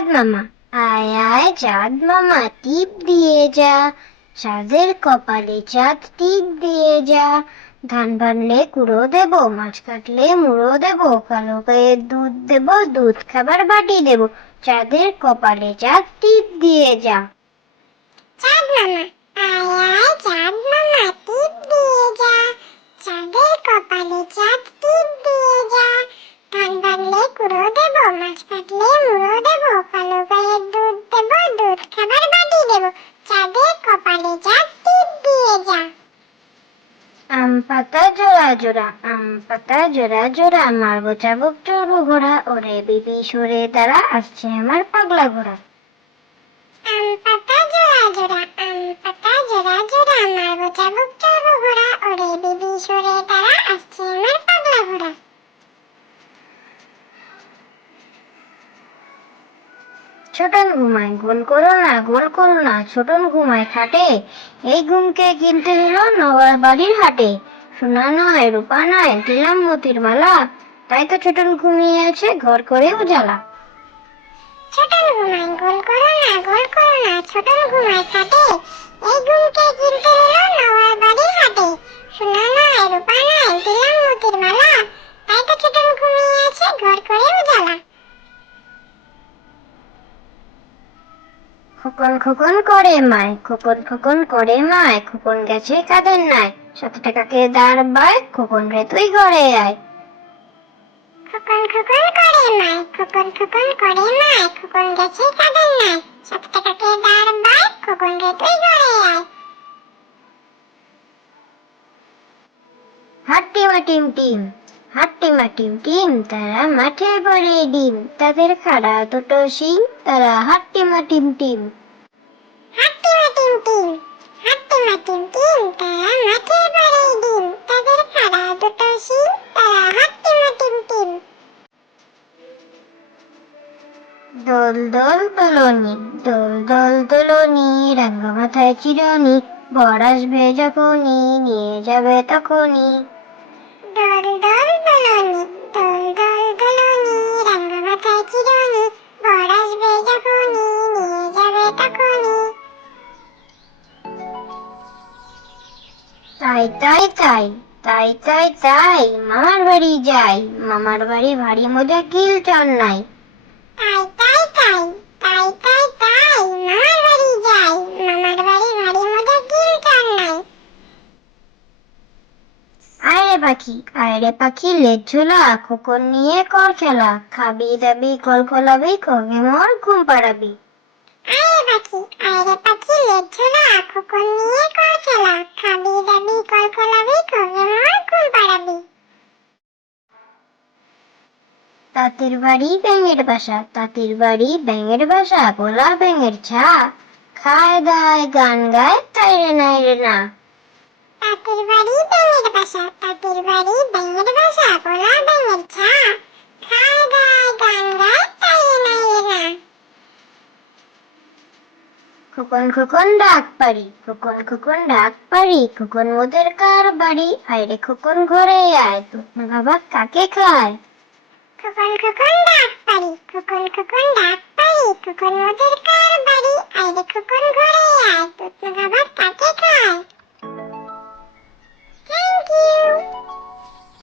চাঁদ মামা, আয় আয় চাঁদ মামা টিপ দিয়ে যা, চাঁদের কপালে চাঁদ টিপ দিয়ে যা। ধান ভানলে কুড়ো দেব, মাছ কাটলে মুড়ো দেব, কালো গায়ে দুধ দেব, দুধ খাবার বাটি দেব, চাঁদের কপালে চাঁদ টিপ দিয়ে যা। চাঁদ মামা, আয় আয় চাঁদ মামা টিপ দিয়ে যা, চাঁদের কপালে চাঁদ টিপ দিয়ে যা। ধান ভানলে কুড়ো দেব, মাছ কাটলে মুড়ো দেব, কালো গায়ে দুধ দেব, দুধ খাবার বাটি দেব, চাঁদের কপালে চাঁদ টিপ দিয়ে যা। আম পাতা জোড়া জোড়া, আম পাতা জোড়া জোড়া, মারবো চাবুক চড়বো ঘোড়া, ওরে বিবি সরে দাঁড়া, আসছে আমার পাগলা ঘোড়া। আম পাতা জোড়া জোড়া, আম পাতা জোড়া জোড়া, মারবো চাবুক চড়বো ঘোড়া, ওরে বিবি সরে দাঁড়া, আসছে আমার পাগলা ঘোড়া। ছোটন ঘুমায়, গোল করো না গোল করো না, ছোটন ঘুমায় খাটে, এই ঘুমকে কিনতে হলো নবার বাড়ির হাটে। সোনা নয় রূপা নয়, দিলাম মতির মালা, তাই তো ছোটন ঘুমিয়ে আছে ঘর করে উজালা। ছোটন ঘুমায়, গোল করো না গোল করো না, ছোটন ঘুমায় খাটে, এই ঘুমকে কিনতে হলো নবার বাড়ির হাটে। সোনা নয় রূপা নয়, দিলাম মতির মালা, তাই তো ছোটন ঘুমিয়ে আছে ঘর করে উজালা। খোকন খোকন করে মায়, খোকন খোকন করে মায়, খোকন গেছে কাদের নাই, 7 টাকাকে দাঁড় বায়, খোকন রে তুই ঘরে আয়। খোকন খোকন করে মায়, খোকন খোকন করে মায়, খোকন গেছে কাদের নাই, 7 টাকাকে দাঁড় বায়, খোকন রে তুই ঘরে আয়। হাট্টিমা টিম টিম, হাট্টিমা টিম টিম, তারা মাঠে পড়ে ডিম, তাদের খাড়া দুটো শিং, তারা হাট্টিমা টিম টিম। হাট্টিমা টিম টিম, হাট্টিমা টিম টিম, তারা মাঠে পড়ে ডিম, তাদের খাড়া দুটো শিং, তারা হাট্টিমা টিম টিম। দোল দোল দোলনি, দোল দোল দোলনি, রাঙা মাথায় চিরনি, বর আসবে যখনই, নিয়ে যাবে তখনই। দোল দোল দোলনি, দোল দোল দোলনি, রাঙা মাথায় চিরনি, বর আসবে যখনই, নিয়ে যাবে তখনই। তাই তাই তাই, তাই তাই তাই, মামার বাড়ি যাই, মামার বাড়ি ভারী মজা কিল চন নাই। তাই তাই তাই, তাই তাই তাই, মামার বাড়ি যাই, মামার বাড়ি ভারী মজা কিল চান নাই। আয় রে পাখি লেজ ঝোলা, খোকন নিয়ে কর খেলা, খাবি দাবি কল কলাবি, কবে মোর ঘুম পাড়াবি। আরে পাখি লেজ ঝোলা, খোকন নিয়ে কর খেলা, খাবি দাবি কল কলাবি, কবে মোর ঘুম পাড়াবি। তাঁতির বাড়ি ব্যাঙের বাসা, তাঁতির বাড়ি ব্যাঙের বাসা, গোলা ব্যাঙের ছা, খায় দায় গান গায় তাই রে নাই রে না। তাঁতির বাড়ি ব্যাঙের বাসা, তাঁতির বাড়ি ব্যাঙের বাসা, গোলা ব্যাঙের ছা, খায় দায় গান গায় তাই নাই রে না। খোকন খোকন ডাক পারি, খোকন খোকন ডাক পারি, খোকন মোদের কার বাড়ি, আয় রে খোকন ঘরে আয়, তুই বাবা কাকে খায়। খোকন খোকন ডাক পারি, খোকন খোকন ডাক পারি, খোকন মোদের কার বাড়ি, আয় রে খোকন ঘরে আয়, তুই বাবা কাকে খায়। Thank you.